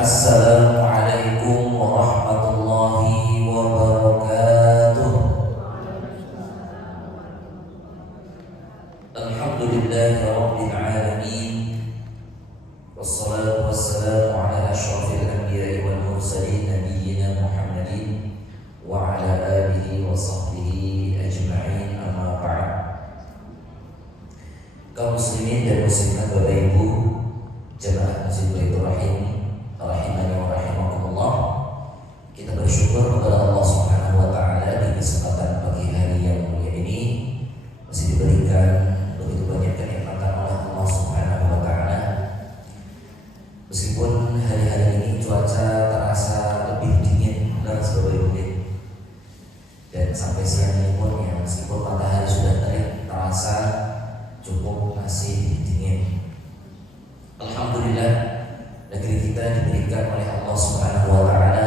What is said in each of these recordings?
Assalamualaikum warahmatullahi wabarakatuh. Alhamdulillahi rabbil alamin. Wassalatu wassalamu ala asyrafil anbiya'i wal mursalin nabiyyina Muhammadin wa ala alihi wa sahbihi ajma'in, amma ba'd. Kaum muslimin dan muslimat, Bapak Ibu jemaah Masjid Baitur Rahim rahimani wa rahimakumullah, kita bersyukur kepada Allah Subhanahu wa taala di kesempatan pagi hari yang mulia ini masih diberikan begitu banyak kenikmatan oleh Allah Subhanahu wa taala. Meskipun hari-hari ini cuaca terasa lebih dingin dari sebelumnya, dan sampai siang ini pun ya meskipun matahari sudah terik terasa cukup masih dingin. Alhamdulillah, negeri kita diberikan oleh Allah Subhanahu wa taala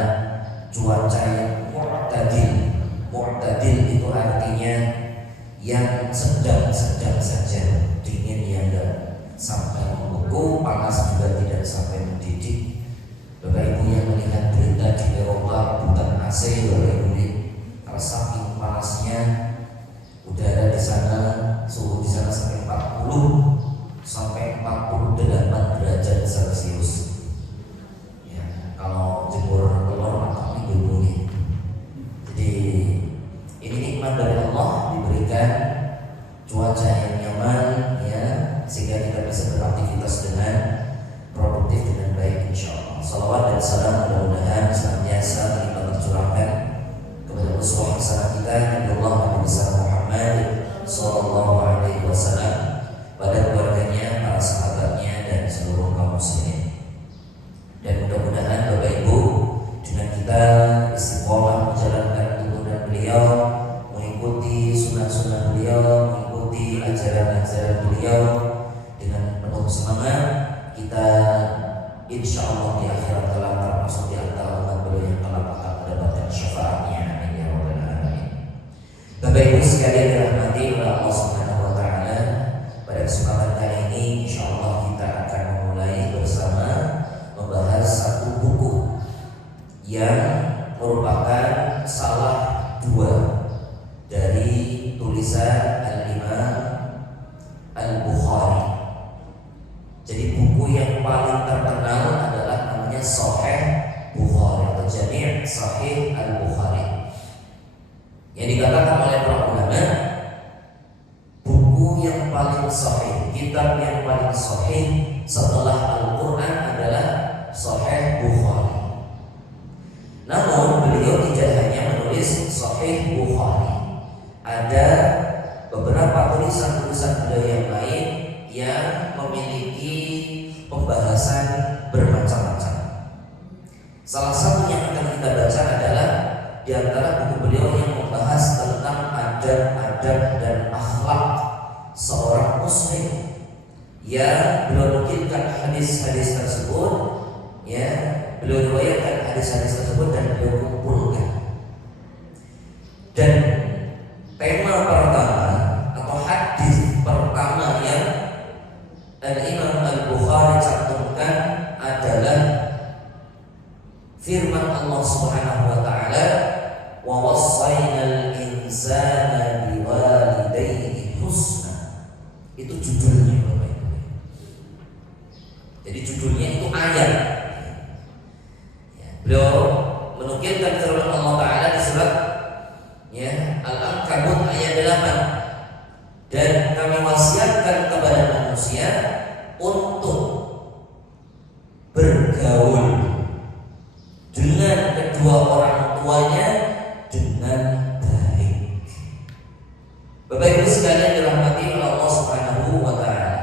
cuaca yang mu'tadil. Mu'tadil itu artinya yang sedang-sedang saja, dingin yang enggak sampai membeku, panas juga tidak sampai mendidih. Bapak Ibu yang melihat berita di Eropa bukan AC, Bapak Ibu, karena saking panasnya udara di sana, suhu di sana sampai 40 sampai 48 derajat Celcius. Kalau jemur telur matang ini bunyi. Jadi ini nikmat dari Allah, diberikan cuaca yang nyaman ya, sehingga kita bisa beraktivitas dengan produktif dengan baik insyaallah. Salawat dan salam mudah-mudahan senantiasa kita tercurahkan kepada uswah hasanah kita Nabiullah Nabi besar Muhammad sallallahu alaihi wasallam, pada keluarganya, para sahabatnya dan seluruh kaum muslimin. Dan mudah-mudahan Bapak Ibu dengan kita istiqomah menjalankan tuntunan beliau, mengikuti sunnah-sunnah beliau, mengikuti ajaran-ajaran beliau dengan penuh semangat, kita insya Allah di akhirat kelak termasuk di antara umat beliau yang kelak akan mendapatkan syafaatnya. Amin ya rabbal alamin. Bapak Ibu sekalian dirahmati oleh Allah Subhanahu wa taala, pada kesempatan kali ini insya Allah kita akan memulai bersama membahas satu buku yang merupakan salah dua dari tulisan Al-Imam Al-Bukhari. Jadi buku yang paling terkenal adalah namanya Sahih Bukhari atau Jami' Sahih Al-Bukhari, yang dikatakan oleh para ulama buku yang paling sahih, kitab yang paling sahih setelah Al-Quran adalah Sahih Bukhari. Namun beliau tidak hanya menulis Sahih Bukhari, ada beberapa tulisan-tulisan beliau yang lain yang memiliki pembahasan bermacam-macam. Salah satu yang akan kita baca adalah di antara buku beliau yang membahas tentang adab-adab dan akhlak seorang muslim, yang beliau nukilkan hadis-hadis tersebut, ya, beliau riwayatkan hadis-hadis tersebut dan beliau kumpulkan. Dan tema pertama atau hadis pertama yang Al-Imam Al-Bukhari cantumkan adalah firman Allah Subhanahu wa taala, wa wassaynal insana biwalidayhi husna. Itu judulnya Bapak Ibu. Jadi judulnya itu ayat. Ya, beliau menukilkan firman Allah taala di surat ya Al-Ankabut ayat 8. Dan kami wasiatkan kepada manusia untuk bergaul dengan kedua orang tuanya dengan baik. Bapak Ibu sekalian dirahmati oleh Allah Subhanahu wa taala,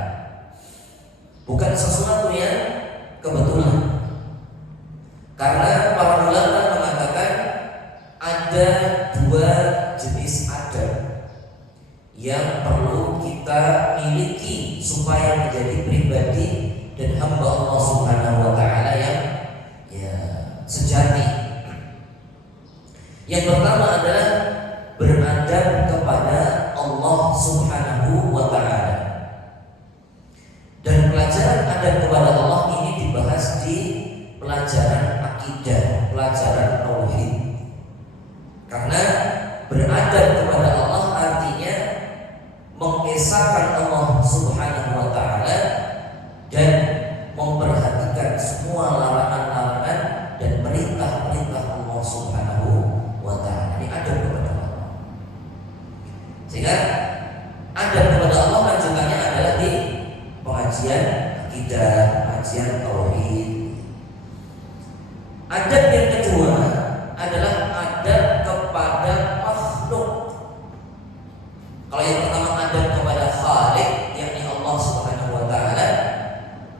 bukan sesuatu yang kebetulan. Karena para ulama mengatakan ada dua jenis adab yang perlu kita miliki supaya menjadi pribadi dan hamba Allah Subhanahu wa taala yang sejati. Yang pertama adalah beradab kepada Allah Subhanahu wa taala. Dan pelajaran adab kepada Allah ini dibahas di pelajaran akidah, pelajaran tauhid. Karena beradab kepada Allah artinya mengesahkan Allah Subhanahu wa taala dan memperhatikan semua larangan-larangan dan perintah-perintah Allah Subhanahu wa taala. Ini adab kepada Allah. Sehingga adab kepada Allah lanjutannya adalah di pengajian akidah, pengajian tauhid. Adab yang kedua adalah adab kepada makhluk. Kalau yang pertama adab kepada Khaliq, yakni Allah Subhanahu wa taala,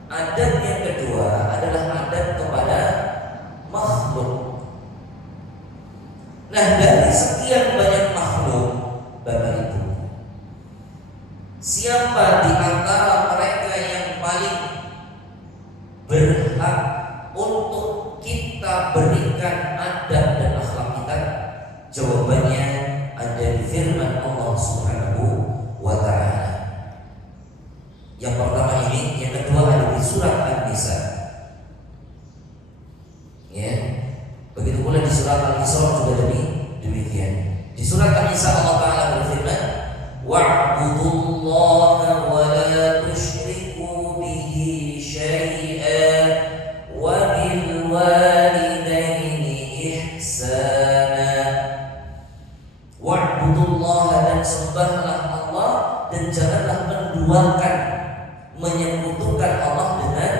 adab yang kedua adalah adab kepada makhluk. Nah, dari sekian banyak makhluk, Bapak Ibu, siapa di antara mereka yang paling berhak untuk kita berikan adab dan akhlak kita? Jawabannya ada di firman Allah Subhanahu wa taala. Yang pertama ini, yang kedua ada di surat An-Nisa. Ya. Begitu pula di surat Al-Isra juga demikian. Di surat An-Nisa Allah taala berfirman, wa'budullaha wa la tusyriku bihi syai'an wa bil walidaini ihsana. Wa'budullaha, dan sembahlah Allah dan janganlah menduakan, menyekutukan Allah dengan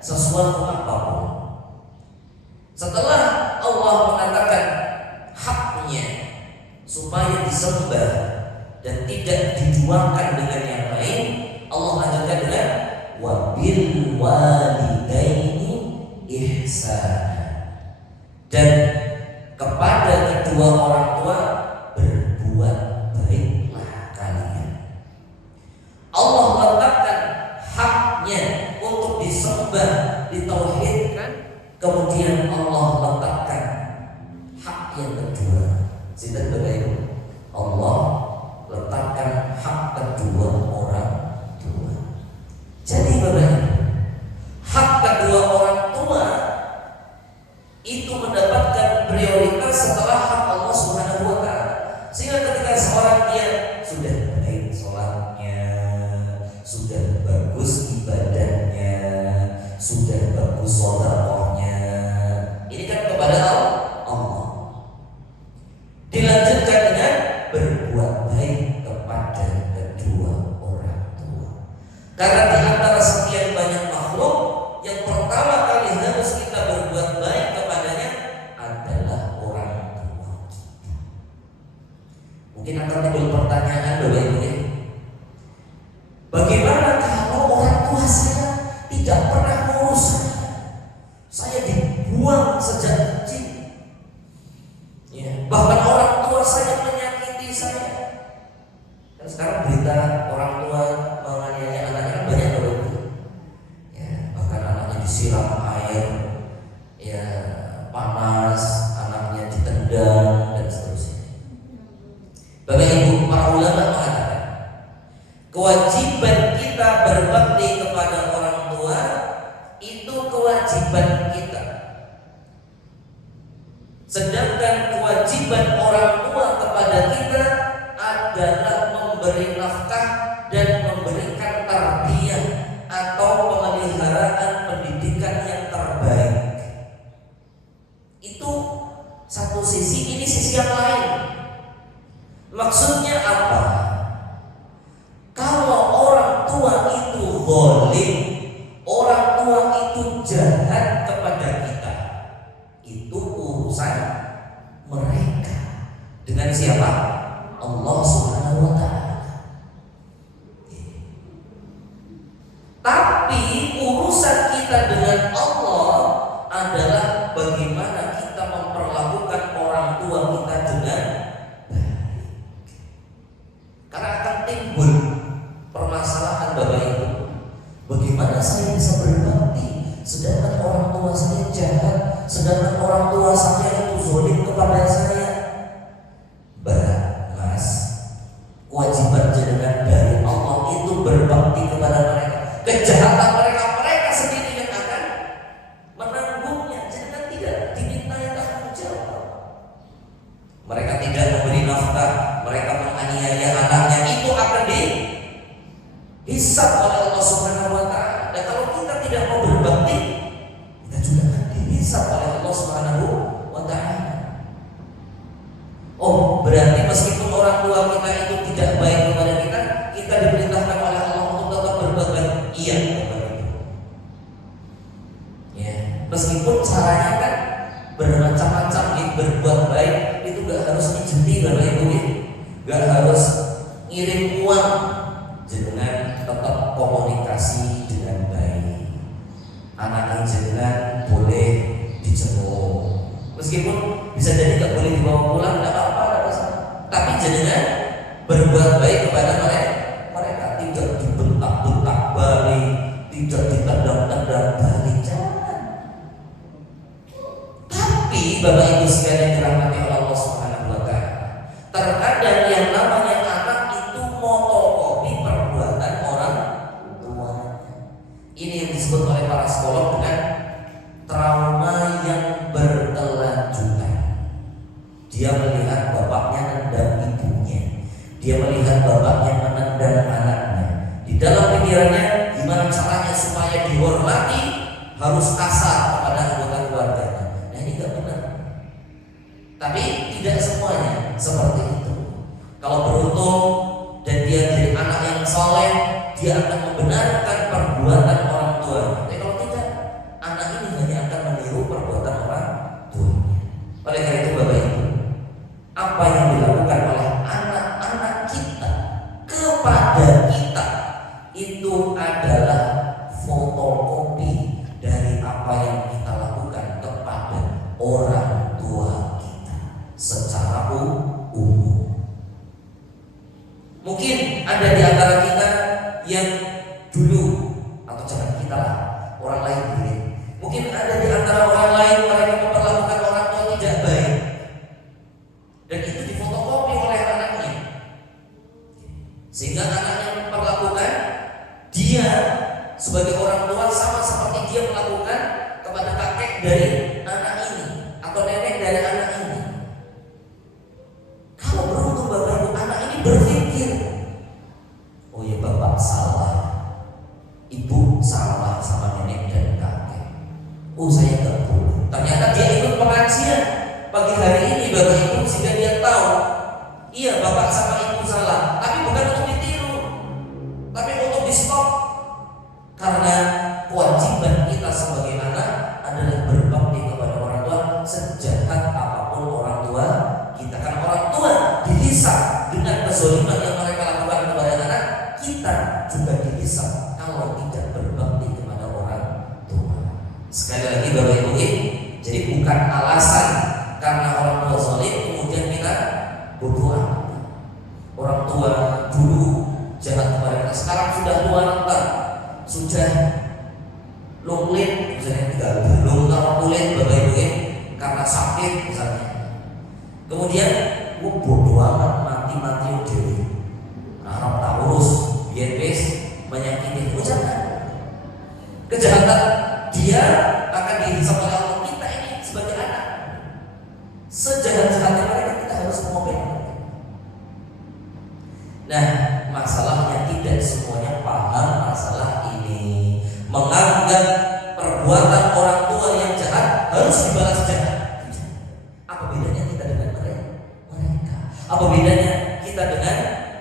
sesuatu apapun. Setelah Allah mengatakan haknya supaya disembah dan tidak diduakan dengan yang lain, Allah lanjutkan dengan wabil walidaini ihsana, dan kepada kedua orang tua berbuat baiklah kalian. Allah letakkan haknya untuk disembah, ditauhidkan, kemudian Allah letakkan hak yang kedua. Sinten Bapak Ibu? Allah letakkan hak kedua orang tua. Jadi Bapak Ibu, hak kedua orang tua itu mendapatkan prioritas setelah hak Allah Subhanahu wa taala. Sehingga ketika seorang dia sudah baik sholatnya, sudah bagus ibadahnya, sudah bagus sedekahnya, ini kan kepada Allah. Dilanjutkan dengan berbuat baik kepada kedua orang tua. Karena di antara sekian banyak makhluk, yang pertama kali harus kita berbuat baik kepadanya adalah orang tua kita. Mungkin akan timbul pertanyaan Bapak Ibu ya, bagaimana kalau orang tua saya tidak pernah mengurus saya dibuang sejak kecil, ya, bahkan orang tua saya menyakiti saya. Dan sekarang berita orang tua menganiaya anaknya kan banyak Bapak Ibu. Ya, bahkan anaknya disiram air, ya, panas, anaknya ditendang dan seterusnya. Bapak Ibu, para ulama mengatakan kewajiban kita berbakti kepada orang tua itu kewajiban kita. Sedangkan kewajiban orang tua kepada kita adalah memberi nafkah dan memberikan tarbiyah atau pemeliharaan pendidikan yang terbaik. Itu satu sisi, ini sisi yang lain. Maksudnya apa? Kalau orang tua itu zalim, orang tua itu jahat kepada kita, itu urusan mereka dengan siapa? Allah Subhanahu wa taala. Tapi urusan kita dengan Allah adalah bagaimana kita memperlakukan orang tua kita dengan baik. Karena akan timbul permasalahan Bapak Ibu. Bagaimana saya bisa berbakti sedangkan orang tua saya jahat, sedangkan orang tua saya itu zalim kepada saya? Berat, Mas. Kewajiban jenengan dari Allah itu berbakti kepada mereka. Kejahatan mereka sendiri yang akan menanggung memberi nafkah, mereka menganiaya anaknya, itu akan dihisab oleh Allah Subhanahu wa taala. Dan kalau kita tidak mau berbakti, kita juga akan dihisab oleh Allah Subhanahu wa taala. Oh, berarti meskipun orang tua kita itu tidak baik kepada kita, kita diperintahkan oleh Allah untuk tetap berbuat baik. Iya, begitu. Ya, meskipun caranya kan bermacam-macam, berbuat baik itu gak harus dijenti Bapak Ibu, gak harus ngirim uang, dengan tetap komunikasi dengan baik. Anak jenengan boleh dijenguk, meskipun bisa jadi gak boleh dibawa pulang, gak apa-apa, gak masalah. Tapi jenengan berbuat baik kepada mereka, tidak dibentak-bentak balik, tidak ditendang-tendang balik, jangan. Tapi Bapak Ibu sekalian dirahmati oleh Allah Subhanahu wa taala, terkadang yang namanya anak itu motokopi perbuatan orang tuanya. Ini yang disebut oleh para psikolog dengan trauma yang berkelanjutan. Dia melihat bapaknya nendang ibunya, dia melihat bapaknya menendang anaknya. Di dalam pikirannya, gimana caranya supaya dihormati, harus kasar kepada anggota keluarganya. Nah, ini gak benar. Tapi tidak semuanya seperti itu. Kalau beruntung dan dia jadi anak yang soleh, dia akan membenarkan perbuatan orang tua. Tapi kalau tidak, anak ini hanya akan meniru perbuatan orang tuanya. Oleh karena itu Bapak Ibu, apa yang dilakukan oleh anak-anak kita kepada kita itu adalah fotokopi dari apa yang kita lakukan kepada orang tua kita secara umum. Mungkin ada di antara kita yang dulu, atau jangan kita lah, orang lain boleh. Mungkin ada di antara orang lain mereka memperlakukan orang tua tidak baik, dan itu difotokopi oleh anaknya, sehingga anaknya memperlakukan dia sebagai orang tua sama seperti dia melakukan kepada kakek dari anak ini atau nenek dari anak ini. Kalau beruntung Bapak Ibu, anak ini berpikir, oh ya, bapak salah, ibu salah sama nenek dan kakek. Oh, saya gak boleh. Ternyata dia ikut pengajian pagi hari ini Bapak Ibu, sehingga dia tahu, iya bapak sama ibu salah, tapi bukan untuk ditiru, tapi untuk di stop. Karena kewajiban kita sebagai anak adalah berbakti kepada orang tua, sejahat apapun orang tua kita. Kan orang tua dihisab dengan kezaliman yang mereka lakukan kepada anak, kita juga dihisab kalau tidak berbakti kepada orang tua. Sekali lagi Bapak Ibu, jadi bukan alasan karena orang tua zalim kemudian kita bodoh amat. Orang tua dulu jahat kepada kita, sekarang sudah tua renta, sudah lunglit, misalnya tidak lungtar kulit Bapak Ibu, karena sakit misalnya. Kemudian bodoh amat, mati-mati dewi, harap tak urus, biar bes menyakiti. Jangan. Kejahatan dia akan dihisab oleh Allah. Kita ini sebagai anak, sejahat-jahatnya mereka kita harus ngomel. Nah, masalahnya tidak semuanya paham masalah ini, menganggap perbuatan orang tua yang jahat harus dibalas jahat. Apa bedanya kita dengan mereka? Apa bedanya kita dengan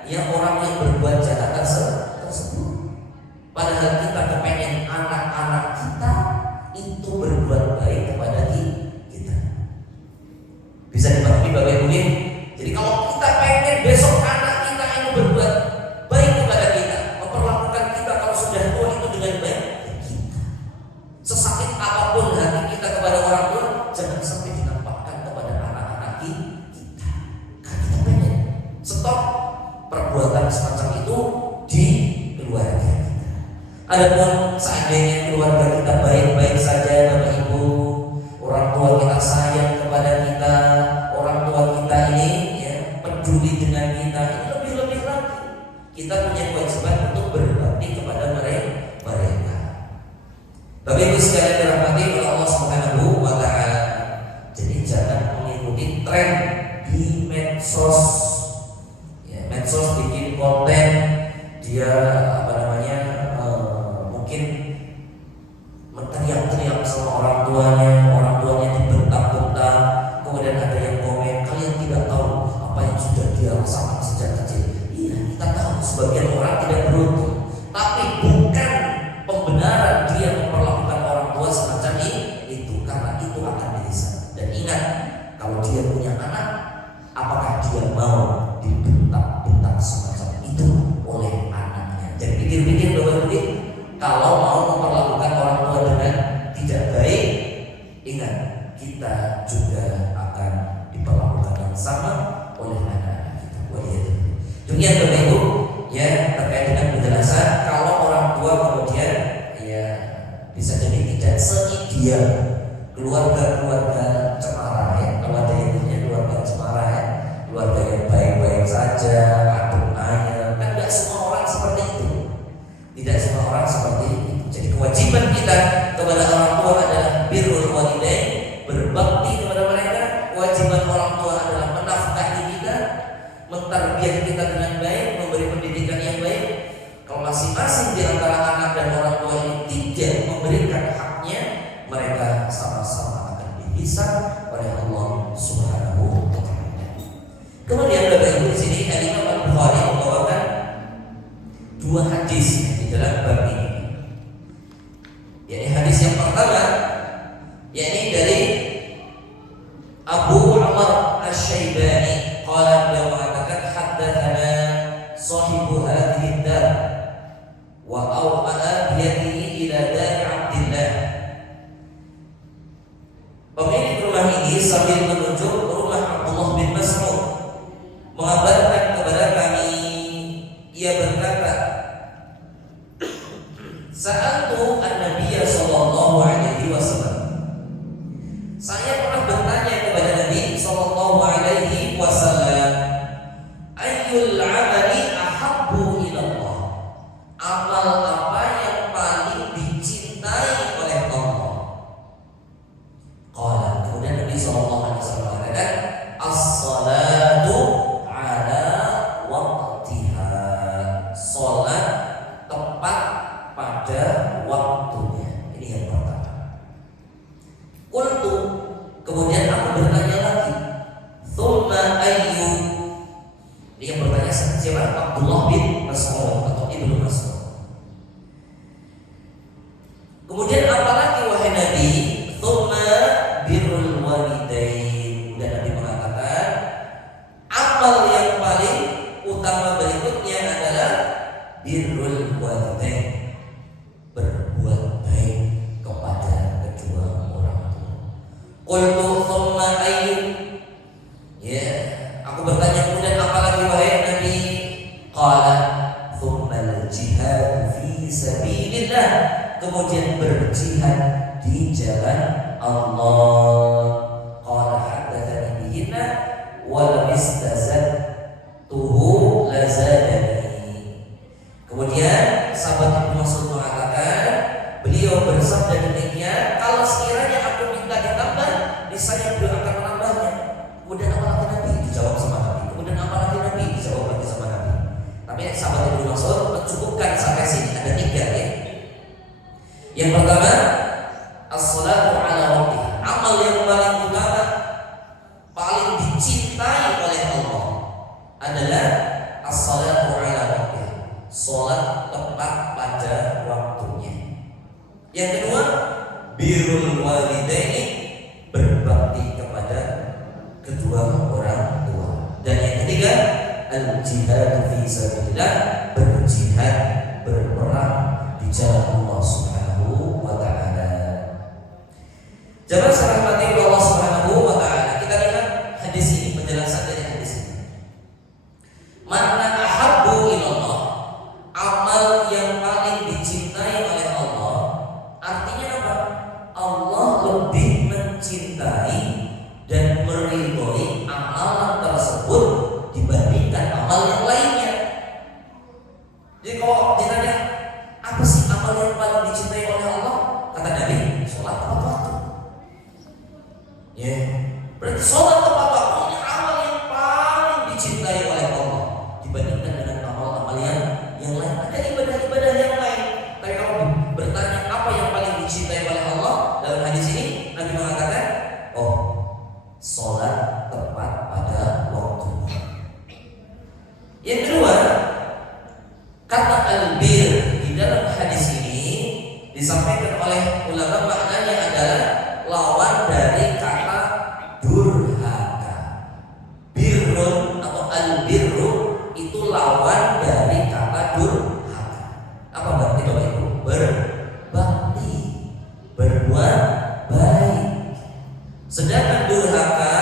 yang orang yang berbuat jahat tersebut? Padahal kita kepengen anak-anak kita itu berbuat baik kepada kita. Bisa dipahami Bapak Ibu? Jadi kalau kita pengen besok anak kita ini berbuat baik kepada kita, memperlakukan kita kalau sudah tua itu dengan baik, kita sesakit apapun hati kita kepada orang tua, jangan sampai dinampakkan kepada anak-anak kita. Karena kita pengen stop perbuatan semacam itu di keluarga kita. Adapun seandainya keluarga kita baik-baik saja Bapak Ibu, orang tua kita sayang kepada kita, orang tua kita ini ya peduli dengan kita, ini lebih-lebih lagi kita punya kewajiban untuk berbakti kepada mereka. Bapak Ibu sekalian dirahmati oleh Allah Subhanahu wa taala. Jadi jangan mengikuti tren di medsos orang tuanya dibentak-bentak, kemudian ada yang komen, kalian tidak tahu apa yang sudah dia rasakan sejak kecil. Iya, kita tahu sebagian orang tidak beruntung, tapi bukan pembenaran dia memperlakukan orang tua semacam itu, karena itu akan dihisab. Dan ingat, kalau dia punya anak, apakah dia mau dibentak-bentak semacam itu oleh anaknya? Jadi pikir-pikir Bapak-Ibu, kalau mau memperlakukan orang tua dengan tidak baik, ingat kita juga akan diperlakukan yang sama oleh anak-anak kita. Demikian Bapak-Ibu ya, terkait dengan penjelasan kalau orang tua kemudian ya bisa jadi tidak seideal keluarga cemara ya. Kalau ada yang punya keluarga cemara ya, keluarga yang baik-baik saja, adem ayem, kan tidak semua orang seperti itu. Tidak semua orang seperti itu. Jadi kewajiban kita kepada orang tua adalah birrul walidain, berbakti kepada mereka. Kewajiban orang tua adalah menafkahi kita, mentarbiyah kita dengan baik, memberi pendidikan yang baik. Kalau masing-masing di antara anak dan orang tua ini tidak memberikan haknya, mereka sama-sama akan dihisab oleh Allah Subhanahu wa taala. Kemudian Bapak Ibu, di sini Imam Al-Bukhari membawakan dua hadis di dalam bab ini. Yakni hadis yang pertama yakni dari Abu Amr Asy-Syaibani, qala beliau mengatakan haddatsana sahibu hadhihi dar wa awqa'a biyadihi ila dari Abdillah. Pemilik rumah ini sambil menunjuk rumah Abdullah bin Mas'ud mengabarkan kepada kami, ia berkata, sa'altu an-nabiyya sallallahu alaihi wasallam. Saya pernah bertanya kepada Nabi sallallahu alaihi wasallam, ayyul 'amali ahabbu ila Allah? Amal apa yang paling dicintai oleh Allah? Qala, kemudian Nabi sallallahu alaihi wasallam mengatakan, as-salatu 'ala waqtiha. Salat tepat pada waktunya. Ini yang pertama. Qultu, kemudian aku bertanya lagi, tsumma ayyu? Ini yang bertanya siapa? Abdullah bin Mas'ud atau Ibnu Mas'ud. Kemudian apalagi wahai Nabi? Tsumma birrul walidain. Dan Nabi mengatakan amal yang paling utama berikutnya adalah birrul walidain, berbuat baik kepada kedua orang tua. Qultu tsumma ayyu? Ya, aku bertanya kemudian apalagi wahai Nabi? Qala tsummal jihad fi sabilillah, kemudian berjihad di jalan Allah. Qala haddatsani bihinna wa lam istazadtuhu lazadani. Kemudian sahabat Ibnu Mas'ud mengatakan, beliau bersabda demikian, kalau sekiranya aku minta ditambah, niscaya beliau akan menambahnya. Kemudian apa lagi Nabi? Dijawab sama Nabi. Kemudian apa lagi Nabi? Dijawab lagi sama Nabi. Tapi sahabat Ibnu Mas'ud mencukupkan sampai sini, ada tiga ya. Yang pertama, as-salatu 'ala waqtiha. Amal yang paling utama, paling dicintai oleh Allah adalah as-salatu 'ala waqtiha. Salat tepat pada waktunya. Yang kedua, birrul walidaini, berbakti kepada kedua orang tua. Dan yang ketiga, al-jihad fi sabilillah, berjihad, berperang di jalan Allah Subhanahu wa taala. Jamaah rahmati Allah Subhanahu wa taala, kita lihat hadis ini, penjelasan dari hadis ini. Mana ahabbu ilallah, amal yang paling dicintai oleh Allah. Artinya apa? Allah lebih mencintai dan meridhoi amalan tersebut dibandingkan amal yang lainnya. Jadi kalau ditanya apa sih amal yang paling dicintai oleh Allah, kata Nabi, sholat tepat waktu. Ya, berarti sholat tepat waktu ini amal yang paling dicintai oleh Allah dibandingkan dengan amal-amal yang lain. Ada ibadah-ibadah yang lain, tapi kalau bertanya apa yang paling dicintai oleh Allah dalam hadis ini, dari kata durhaka. Birrun atau al-birru itu lawan dari kata durhaka. Apa berarti Bapak Ibu? Berbakti, berbuat baik. Sedangkan durhaka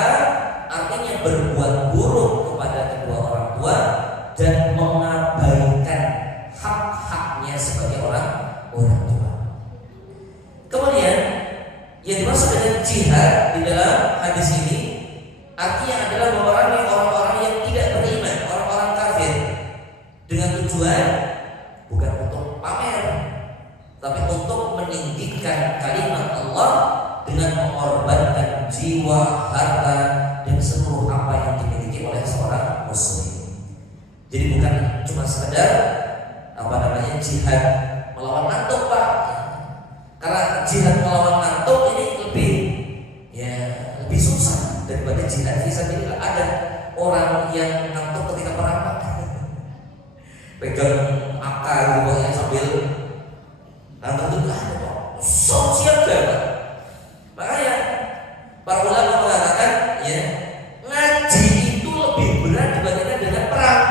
artinya berbuat buruk kepada kedua orang tua dan mengabaikan hak-haknya sebagai orang tua. Kemudian yang dimaksud dengan jihad di dalam hadis ini artinya adalah memerangi orang-orang yang tidak beriman, orang-orang kafir, dengan tujuan bukan untuk pamer, tapi untuk meninggikan kalimat Allah dengan mengorbankan jiwa, harta, dan seluruh apa yang dimiliki oleh seorang muslim. Jadi bukan cuma sekedar jihad melawan ngantuk, Pak. Karena jihad melawan ngantuk ini lebih susah daripada jihad fisabilillah. Ada orang yang ngantuk ketika perang, Pak. Pegang AK gitu ya sambil ngantuk itu ada, Pak. Siap Pak. Makanya para ulama mengatakan ngaji itu lebih berat dibandingkan dengan perang.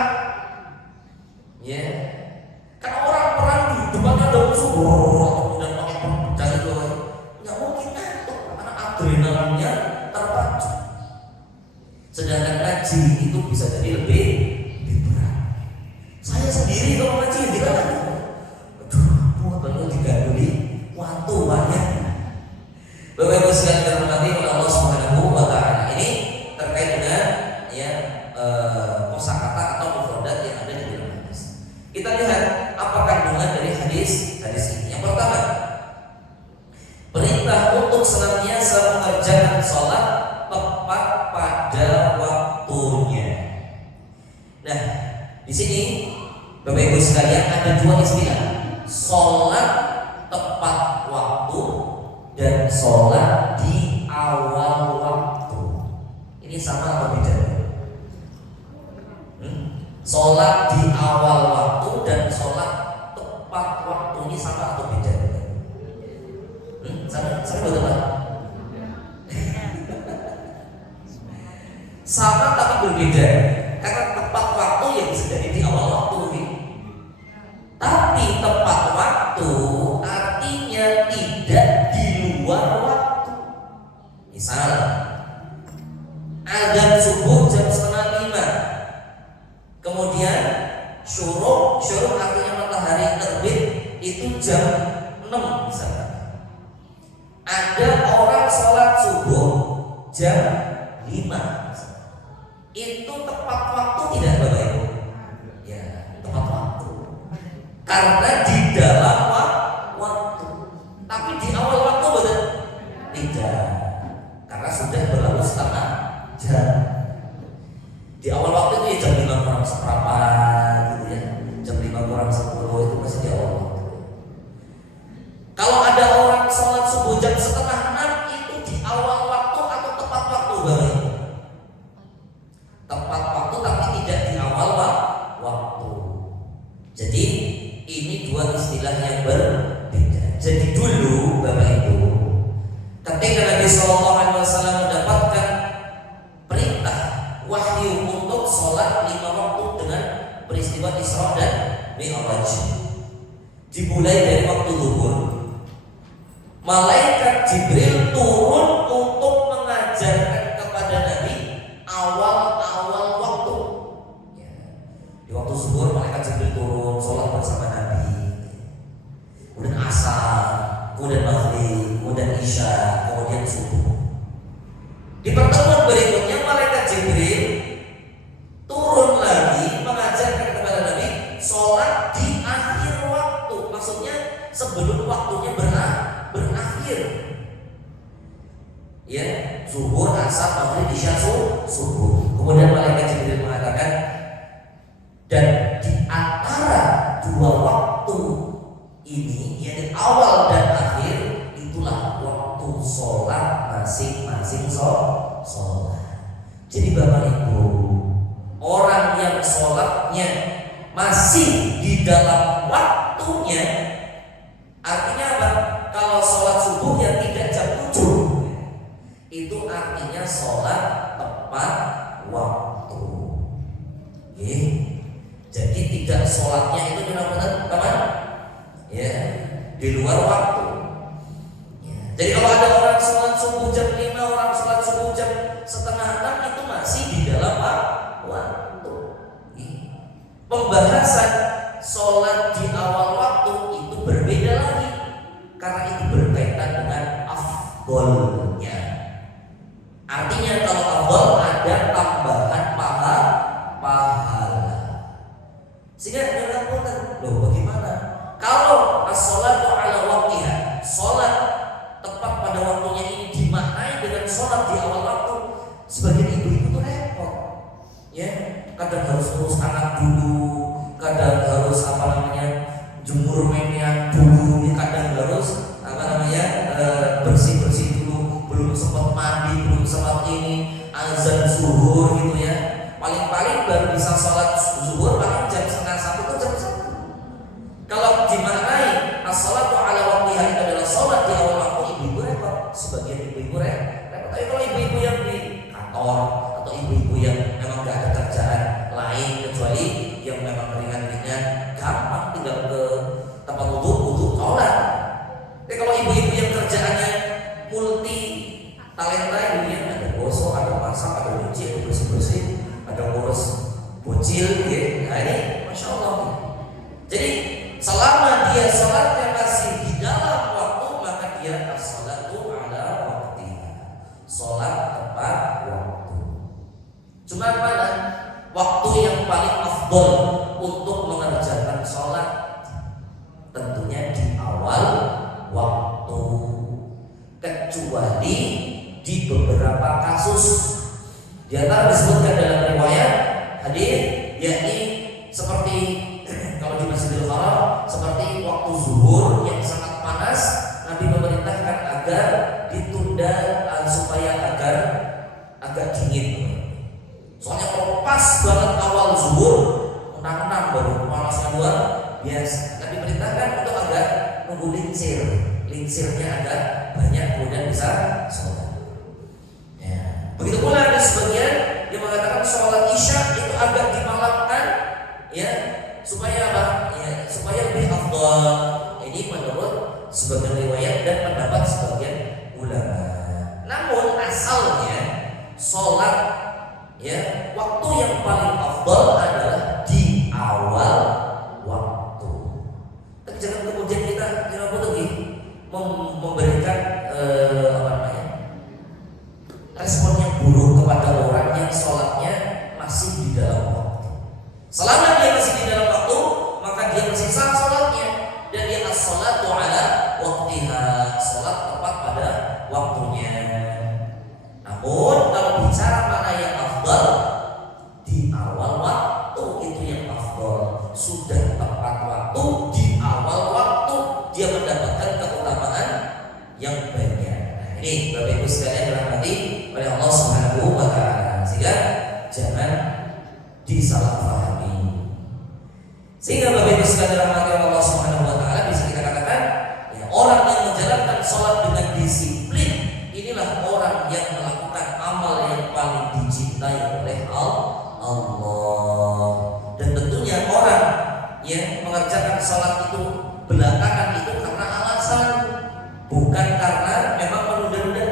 Karena orang perang di depannya ada musuh, kemudian pakai pedang itu nggak mungkin ngantuk karena adrenalinnya terpacu. Sedangkan ngaji itu bisa jadi lebih berat. Saya sendiri kalau ngaji gimana? Aduh, buat banget diganduli waktu banyak. Bapak Ibu sekalian terhormati oleh Allah Subhanahu wa taala. Ini terkait dengan kosakata atau mufradat yang ada di dalam hadis. Kita lihat apa kandungan dari hadis ini. Yang pertama, perintah untuk senantiasa mengerjakan sholat tepat pada waktunya. Nah, di sini Bapak Ibu sekalian ada dua istilah, sholat tepat waktu dan sholat di awal waktu. Ini sama atau beda? Sholat di awal waktu dan sholat tepat waktu ini sama atau beda? Sama betul Pak? Sama tapi berbeda. Karena tepat waktu yang bisa jadi di awal waktu ini. Tapi tepat waktu artinya tidak di luar waktu. Misal azan subuh jam 4:30, kemudian syuruk artinya matahari terbit itu jam 6 misalnya. Ada orang sholat subuh jam 5, itu tepat waktu tidak Bapak Ibu? Ya, tepat waktu. Karena di dalam waktu. Tapi di awal waktu betul? Tidak. Karena sudah berlalu setengah jam. Di awal waktu itu ya jam 5 kurang seperempat gitu ya. Jam 5 kurang 10 itu masih di awal waktu. Kalau ada orang sholat subuh jam 5:30 itu di awal waktu atau tepat waktu Bapak? Tepat waktu tapi tidak di awal waktu. Jadi ini dua istilah yang berbeda. Jadi dulu Bapak Ibu, ketika Nabi SAW mendapatkan perintah wahyu untuk sholat 5 waktu dengan peristiwa Isra dan Mi'raj, dimulai dari waktu zuhur, malaikat Jibril turun untuk mengajarkan kepada Nabi awal-awal waktu. Di waktu zuhur malaikat Jibril turun sholat bersama Nabi. Kemudian asar, kemudian maghrib, kemudian isya, kemudian subuh. Di pertemuan berikutnya malaikat Jibril turun lagi mengajarkan kepada Nabi sholat di akhir waktu. Maksudnya sebelum waktunya berakhir. Zuhur, asar, maghrib, isya, subuh. Kemudian malaikat Jibril mengatakan, dan di antara dua waktu ini, yaitu awal dan akhir, itulah waktu sholat masing-masing sholat. Jadi Bapak Ibu, orang yang sholatnya masih di dalam waktunya, artinya apa? Kalau sholat subuh yang tidak jam 7, sholat tepat waktu. Jadi tidak sholatnya itu benar-benar kapan? Ya, di luar waktu. Jadi kalau ada orang sholat subuh jam 5, orang sholat subuh jam setengah 6, itu masih di dalam waktu. Pembahasan sholat di awal waktu itu berbeda lagi, karena itu berkaitan dengan afdolnya. Artinya kalau afdol ada tambahan pahala. Sehingga jangan punten, loh bagaimana? Kalau as-sholatu ala waqtiha, sholat tepat pada waktunya ini dimaknai dengan sholat di awal waktu, sebagian ibu-ibu itu repot. Ya, kadang harus urus anak dulu, kadang harus jemur menyan dulu, kadang harus bersih-bersih dulu, belum sempat mandi, belum sempat ini azan zuhur gitu ya. Paling-paling baru bisa sholat zuhur paling jam 12:30 atau jam 1. Kalau dimaknai as-sholatu ala waqtiha itu adalah sholat di awal waktu, ibu-ibu repot. Sebagian ibu-ibu repot. Tapi kalau ibu-ibu yang di kantor atau ibu-ibu yang memang gak ada kerjaan lain kecuali yang memang ringan-ringan, gampang tinggal ke tempat wudu sholat. Tapi kalau ibu-ibu yang kerjaannya multi talenta, ini ada gosok, ada masak, ada cuci, ada bersih-bersih, ada ngurus bocil, ya. Nah ini masya Allah. Jadi selama dia sholatnya masih di dalam waktu, maka dia as-sholatu ala waqtiha, sholat tepat waktu. Cuma mana waktu yang paling afdol untuk mengerjakan sholat? Tentunya di awal waktu, kecuali di beberapa kasus. Di antara disebutkan dalam riwayat hadis, yakni seperti kalau di Masjidil Haram, seperti waktu zuhur yang sangat panas, Nabi memerintahkan agar ditunda supaya agar agak dingin. Soalnya kalau pas banget awal zuhur, menang-menang baru panasnya luar biasa. Nabi perintahkan untuk agak nunggu lingsirnya agak banyak, kemudian bisa sholat. Ya. Begitu pula ada sebagian yang mengatakan sholat isya itu agak dimalamkan, ya, supaya apa? Ya, supaya lebih afdal. Ini menurut sebagian riwayat dan pendapat sebagian ulama. Namun asalnya sholat, ya, waktu yang paling afdal adalah di awal waktu. Tapi jangan kemudian kita memberikan respon yang buruk kepada orang yang sholatnya masih di dalam waktu. Selama dia masih di dalam waktu, maka dia masih sah sholatnya, dan dia as-sholatu ala waqtiha, sholat tepat pada waktunya. Namun kalau bicara mana yang afdal, di awal waktu itu yang afdal. Sudah tepat waktu, di awal waktu dia mendapatkan keutamaan yang banyak. Nah, ini Bapak Ibu sekalian dirahmati oleh Allah Subhanahu wa taala. Sehingga jangan disalahpahami. Sehingga Bapak Ibu sekalian dirahmati oleh Allah Subhanahu wa taala, bisa kita katakan, ya, orang yang menjalankan sholat dengan disiplin, inilah orang yang melakukan amal yang paling dicintai oleh Allah. Dan tentunya orang yang mengerjakan sholat itu belakangan itu karena alasan, bukan karena memang menunda-nunda.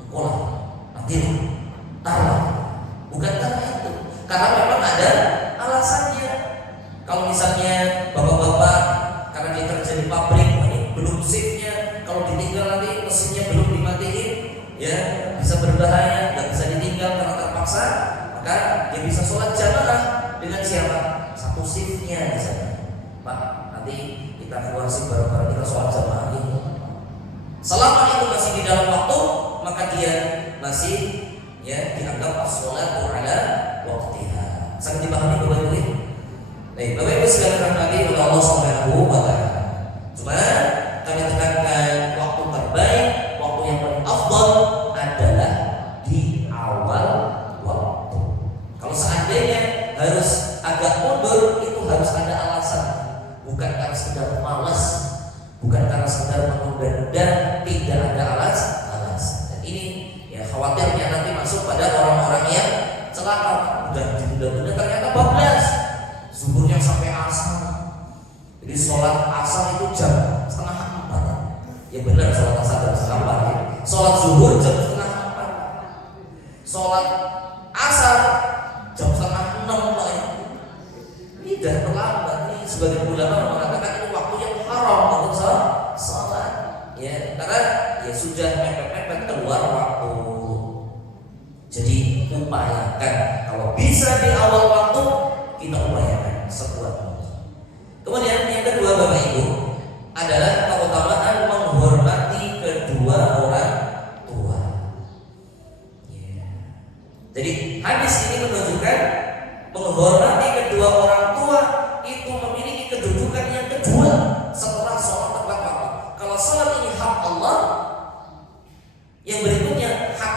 Engkau nanti taruh, bukan karena itu, karena memang ada alasannya. Kalau misalnya bapak-bapak karena dia kerja di pabrik, ini belum shiftnya, kalau ditinggal nanti mesinnya belum dimatiin, ya bisa berbahaya, nggak bisa ditinggal karena terpaksa, maka dia bisa sholat jamaah dengan siapa? Satu shiftnya di sana. Pak, nanti kita keluar shift bareng-bareng, kita sholat jamaah ini. Selama itu masih di dalam waktu, maka dia masih, ya, dianggap as-sholatu ala waqtiha. Sangat dipahami Bapak Ibu? Baik, Bapak Ibu sekalian rahmati oleh Allah Subhanahu wa taala. Cuma kami tekankan, waktu terbaik, waktu yang paling afdal adalah di awal waktu. Kalau seandainya harus agak mundur, itu harus ada alasan, bukan karena sekedar malas, bukan karena sekedar menunda-nunda, tidak ada alasan. Dan ini, ya, khawatirnya jam setengah 4. Sholat asar jam setengah 6 Pak ya. Ini udah terlambat nih. Sebagian ulama mengatakan ini waktu yang haram untuk sholat ya, karena ya sudah mepet-mepet keluar waktu. Jadi upayakan kalau bisa di awal waktu, kita upayakan sekuat mungkin. Kemudian yang kedua Bapak Ibu adalah keutamaan menghormati kedua orang tua. Jadi hadis ini menunjukkan menghormati kedua orang tua itu memiliki kedudukan yang kedua setelah sholat tepat waktu. Kalau sholat ini hak Allah, yang berikutnya hak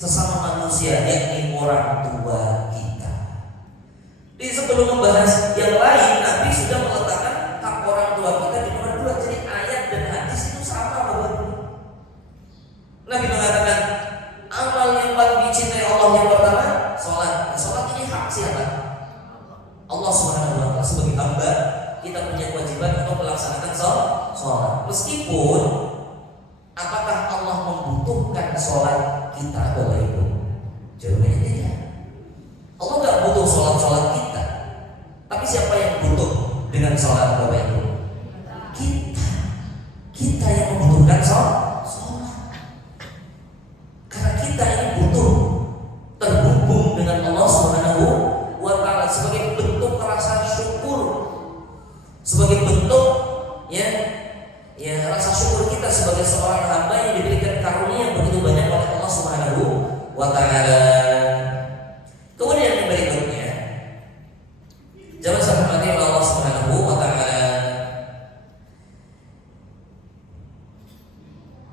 sesama manusia, yakni orang tua kita. Di sebelum membahas yang lain, Nabi sudah meletakkan hak orang tua kita di nomor 2. Jadi ayat dan hadis itu sama Bapak. Nabi mengatakan amal yang paling dicintai Allah yang pertama sholat. Sholat ini hak siapa? Allah Subhanahu wa Ta'ala. Sebagai hamba kita punya kewajiban untuk melaksanakan sholat. Meskipun apakah Allah membutuhkan sholat kita Bapak Ibu? Jawabannya tidak. Allah nggak butuh sholat kita. Tapi siapa yang butuh dengan sholat Bapak Ibu? Kita yang membutuhkan sholat. Karena kita ini butuh terhubung dengan Allah Subhanahu wa Ta'ala sebagai bentuk rasa syukur, sebagai bentuk ya rasa syukur kita sebagai seorang hamba yang diberikan karunia yang begitu banyak oleh Allah Subhanahu wa Ta'ala. Kemudian yang berikutnya, jangan sampai mati oleh Allah Subhanahu wa Ta'ala.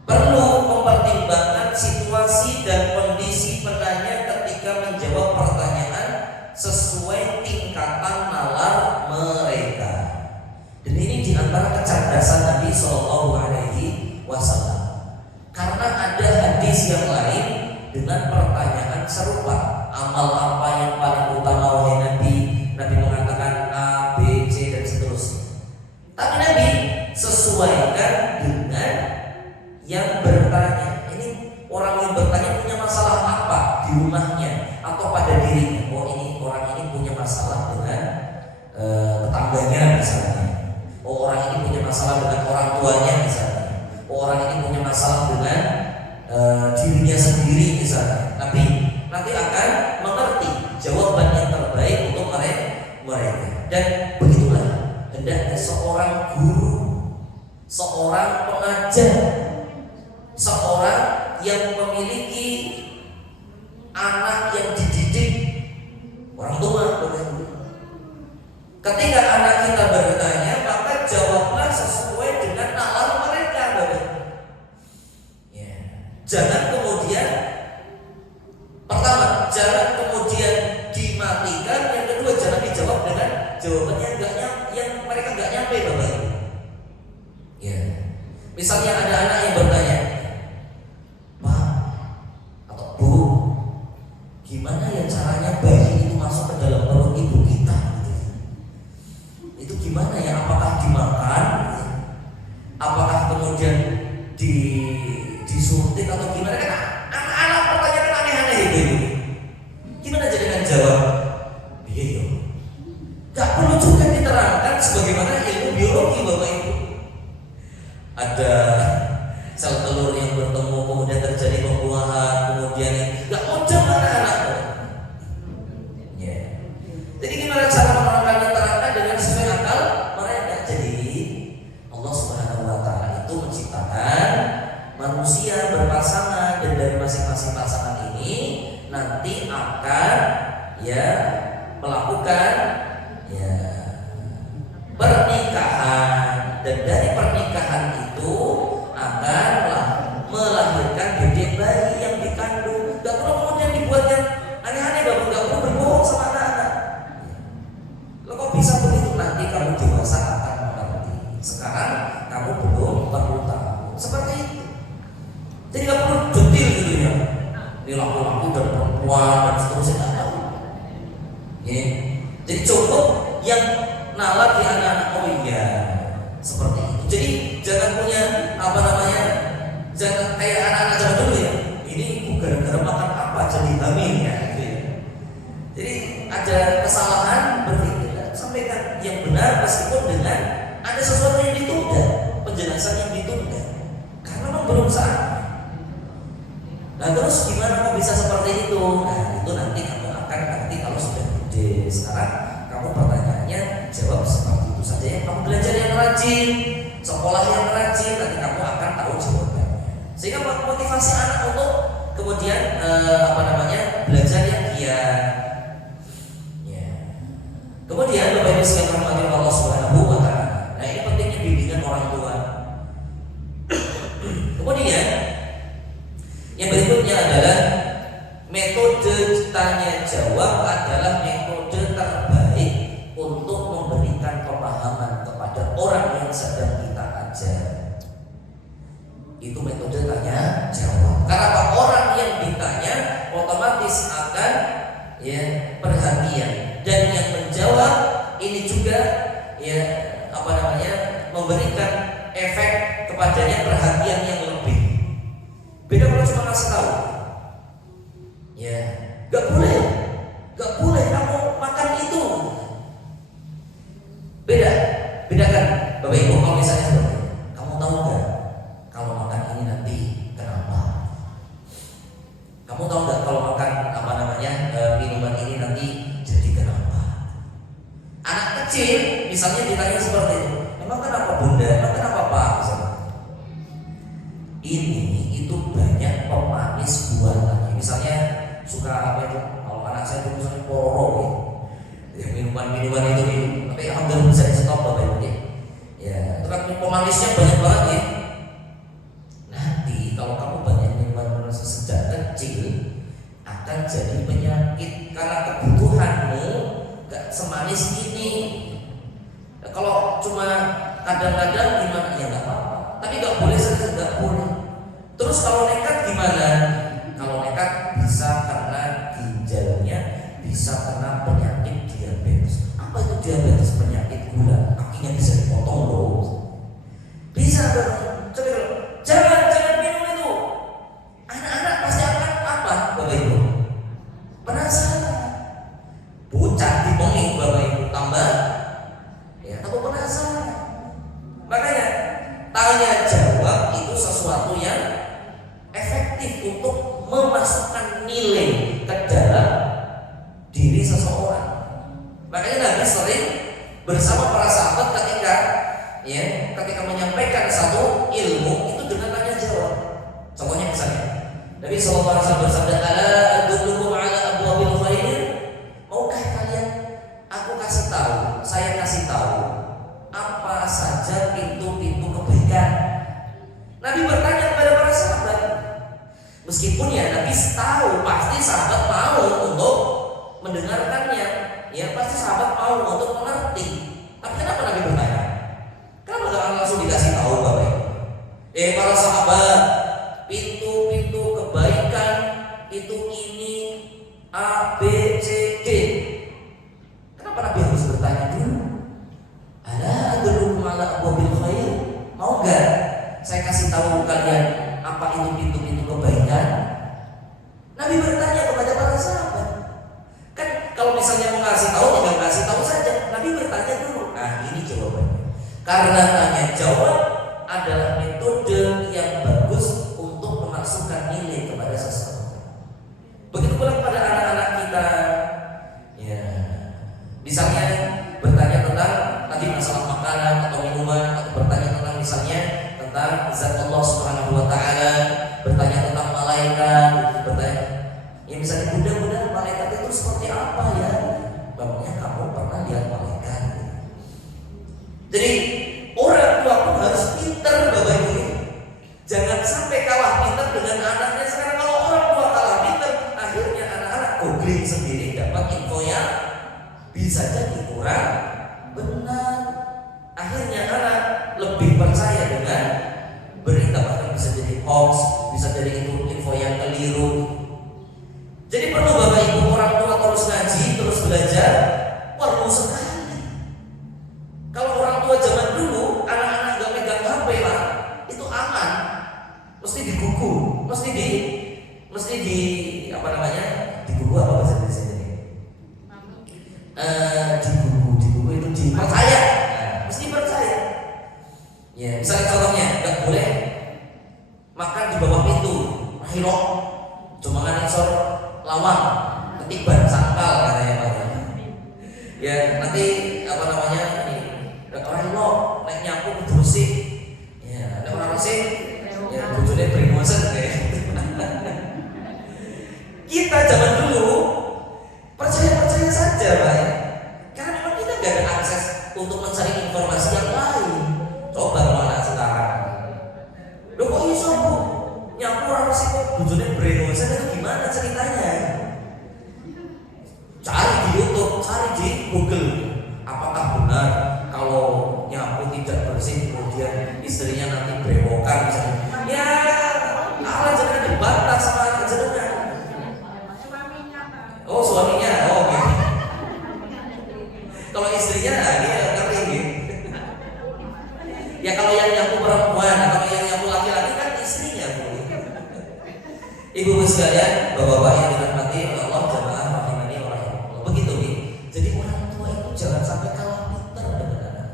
Perlu mempertimbangkan situasi dan kondisi penanya ketika menjawab pertanyaan sesuai tingkatan nalar mereka. Dan ini diantara kecerdasan Nabi Shallallahu Alaihi Wasallam. Karena ada hadis yang lain dengan pertanyaan serupa, amal apa yang paling utama wahai Nabi? Nabi mengatakan A, B, C dan seterusnya. Tapi Nabi sesuaikan dengan yang bertanya. Ini orang yang bertanya punya masalah apa di rumahnya atau pada dirinya. Oh ini orang ini punya masalah dengan tetangganya misalnya. Oh orang ini punya masalah dengan orang tuanya misalnya. Oh orang ini punya masalah dengan dirinya sendiri misalnya. Tapi nanti akan mengerti jawaban yang terbaik untuk mereka. Dan begitulah hendaknya seorang guru, seorang pengajar, seorang yang memiliki anak yang dididik, orang tua. Ketika anak kita bertanya, maka jawablah sesuai dengan nalar mereka. Ya. Jangan kemudian pertama, jangan kemudian dimatikan. Yang kedua, jangan dijawab dengan jawabannya yang mereka nggak nyampe, Bapak. Ya. Misalnya ada anak yang bertanya, Pak atau Bu, gimana ya caranya bayi itu masuk ke dalam perut ibu kita? Itu gimana ya? Apakah dimakan? Apakah kemudian disuntik atau gimana? Kan anak-anak pertanyaan aneh-aneh itu. Gimana jadikan jawab? Iya, gak perlu juga diterangkan sebagaimana ilmu biologi Bapak Ibu. Ada sel telur yang bertemu kemudian terjadi pembuahan, kemudian gak modal anak-anak. Ya. Jadi gimana cara menerangkan dengan sesuai akal mereka? Jadi Allah Subhanahu wa Ta'ala itu menciptakan manusia berpasangan, dan dari masing-masing pasangan ini nanti akan melakukan pernikahan, dan dari pernikahan itu akan melahirkan bebek bayi yang dikandung. Gak perlu kemudian dibuat yang aneh-aneh, gak perlu berbohong sama anak-anak. Lo kok bisa begitu? Nanti kamu dewasa akan mengerti. Sekarang kamu belum perlu tahu. Seperti itu. Jadi gak perlu detail gitu ya. Ini laki-laki dan perempuan dan seterusnya, gak tahu. Jadi cukup yang nalar di anak-anak. Oh iya, seperti itu. Jadi jangan punya jangan kayak anak-anak zaman dulu ya. dipahami ya, gitu ya. Jadi ada kesalahan berpikir, sampaikan yang benar meskipun dengan ada sesuatu yang ditunda, penjelasan yang ditunda, karena memang belum saatnya. Nah terus gimana kok bisa seperti itu? Nah itu nanti kamu akan ngerti kalau sudah gede. Sekarang kamu pertanyaannya jawab seperti itu saja ya. Kamu belajar yang rajin, sekolah yang rajin, nanti kamu akan tahu jawabannya. Sehingga motivasi anak untuk kemudian belajar yang giat. Ya. Kemudian Bapak Ibu sekalian rahmati Allah Subhanahu wa taala. Nah ini pentingnya bimbingan orang tua. Kemudian yang berikutnya adalah metode tanya jawab adalah metode terbaik untuk memberikan pemahaman kepada orang yang sedang kita ajar. Itu metode tanya jawab. Karena orang yang ditanya otomatis akan perhatian, dan yang menjawab ini juga memberikan efek kepadanya perhatian yang lebih. Beda kalau cuma ngasih tahu, gak boleh kamu makan itu. Bedakan Bapak Ibu kalau misalnya seperti itu. Kamu tahu gak kalau makan ini nanti kenapa? Kamu tahu gak kalau makan minuman ini nanti jadi kenapa? Anak kecil misalnya ditanya seperti itu, emang kenapa bunda? Emang kenapa pak? Misalnya. Itu banyak pemanis buatannya. Misalnya suka kalau anak saya dulu misalnya pororo ya, minuman itu tapi hampir bisa di stop Bapak Ibu ya. Itu kan pemanisnya banyak banget ya. Nanti kalau kamu banyak minuman sejak kecil akan jadi penyakit karena kebutuhanmu gak semanis ini. Kalau cuma kadang-kadang gimana ya gak apa-apa, tapi gak boleh sering, gak boleh. Terus kalau nekat gimana? Kalau nekat bisa karena ginjalnya, bisa karena penyakit diabetes. Apa itu diabetes? Penyakit gula, kakinya bisa dipotong loh. Bisa dong. Jangan minum itu. Anak-anak pasti akan apa Bapak Ibu? Penasaran. Bocah diponging Bapak Ibu tambah tambah penasaran. Makanya tanya jawab itu sesuatu yang efektif untuk memasukkan nilai ke dalam diri seseorang. Makanya Nabi sering bersama para sahabat ketika menyampaikan satu ilmu itu dengan tanya jawab. Contohnya misalnya Nabi SAW bersabda, "Ala adullukum ala abwabil khair?" Maukah kalian saya kasih tahu apa saja pintu-pintu kebaikan? Nabi bertanya kepada para sahabat. Meskipun Nabi tahu pasti sahabat mau untuk mendengarkannya, pasti sahabat mau untuk mengerti. Tapi kenapa Nabi bertanya? Kenapa jangan langsung dikasih tahu Bapak? Para sahabat, pintu-pintu kebaikan itu ini A, B, C, D. Kenapa Nabi harus bertanya dulu? Ala adullukum ala abwabil khair? Mau enggak saya kasih tahu kalian apa itu pintu-pintu kebaikan? Nabi bertanya kepada para sahabat. Kan kalau misalnya mau kasih tahu tinggal kasih tahu saja. Nabi bertanya dulu. Nah ini jawabannya. Karena tanya jawab adalah metode yang bagus untuk memasukkan nilai kepada seseorang. Begitu pula kepada anak-anak kita. Misalnya bertanya tentang tadi masalah makanan atau minuman, atau bertanya tentang misalnya tentang zat Allah Subhanahu wa taala, bertanya tentang malaikat, bertanya misalnya bunda malaikat itu seperti apa ya? Bapaknya kamu pernah lihat malaikat? Jadi orang tua pun harus pintar Bapak Ibu. Jangan sampai kalah pintar dengan anaknya. Sekarang kalau orang tua kalah pintar, akhirnya anak-anak googling sendiri dapat info yang bisa jadi kurang benar. Akhirnya anak lebih percaya dengan berita, bahkan bisa jadi hoax, bisa jadi itu info yang keliru. Jadi perlu Bapak Ibu orang tua terus ngaji, terus belajar. Perlu sekali. Kalau orang tua zaman dulu anak-anak gak megang HP Pak, itu aman. Mesti digugu, mesti di cuma kan isor lawang, ketiban sangkal katanya Pak. Ya nanti apa namanya ini orang lo naik nyapu bersih, ya ada orang bersih, ya bujurnya berimosen kayak. Kita zaman dulu percaya saja Pak ya. Karena memang kita nggak ada akses untuk mencari informasi yang lain. Coba kalau anak sekarang, lo kok iso bu nyapu orang bersih kok bujurnya berimosen itu gimana ceritanya? Cari di YouTube, cari di Google. Apakah benar kalau nyapu tidak bersih kemudian istrinya nanti berewokan misalnya? Ya, Allah jangan dibantah sama jenengan. Oh suaminya, oh oke. Kalau istrinya, dia ngerti gitu. Ya kalau yang nyapu perempuan, kalau yang nyapu laki-laki kan istrinya bu. Ibu-ibu sekalian, bapak-bapak yang dirahmati oleh Allah jamaah rahimani wa rahimakumullah. Begitu nih. Jadi orang tua itu jangan sampai kalah pintar dengan anak.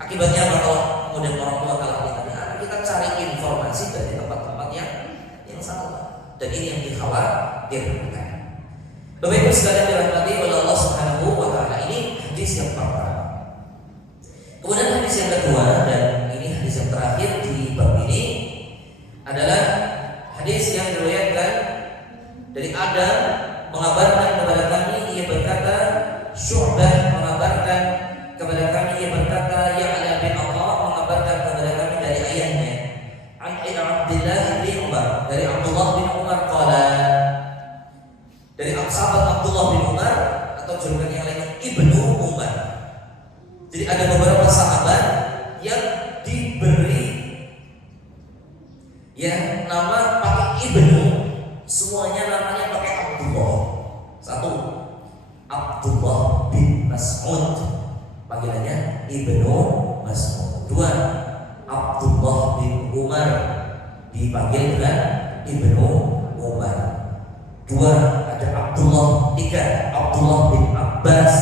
Akibatnya apa kalau kemudian orang tua kalah pintar? Kita cari informasi dari tempat-tempat yang salah. Dan ini yang dikhawatirkan. Bapak Ibu sekalian dirahmati oleh Allah Subhanahu wa taala, ini hadis yang pertama. Kemudian hadis yang kedua dan ini hadis yang terakhir di bab ini adalah hadis yang diriwayatkan dari Adam mengabarkan kepada kami, ia berkata, Syu'bah mengabarkan kepada kami, ia berkata, Ya'la bin Allah mengabarkan kepada kami dari ayahnya, an Abdullah bin Umar, dari Abdullah bin Umar qala, dari sahabat Abdullah bin Umar atau julukan yang lainnya Ibnu Umar. Jadi ada beberapa sahabat yang diberi ya nama pakai Ibnu, semuanya namanya pakai Abdullah. Satu, Abdullah bin Mas'ud, panggilannya Ibnu Mas'ud. Dua, Abdullah bin Umar, dipanggil dengan Ibnu Umar. Dua, ada Abdullah. Tiga, Abdullah bin Abbas,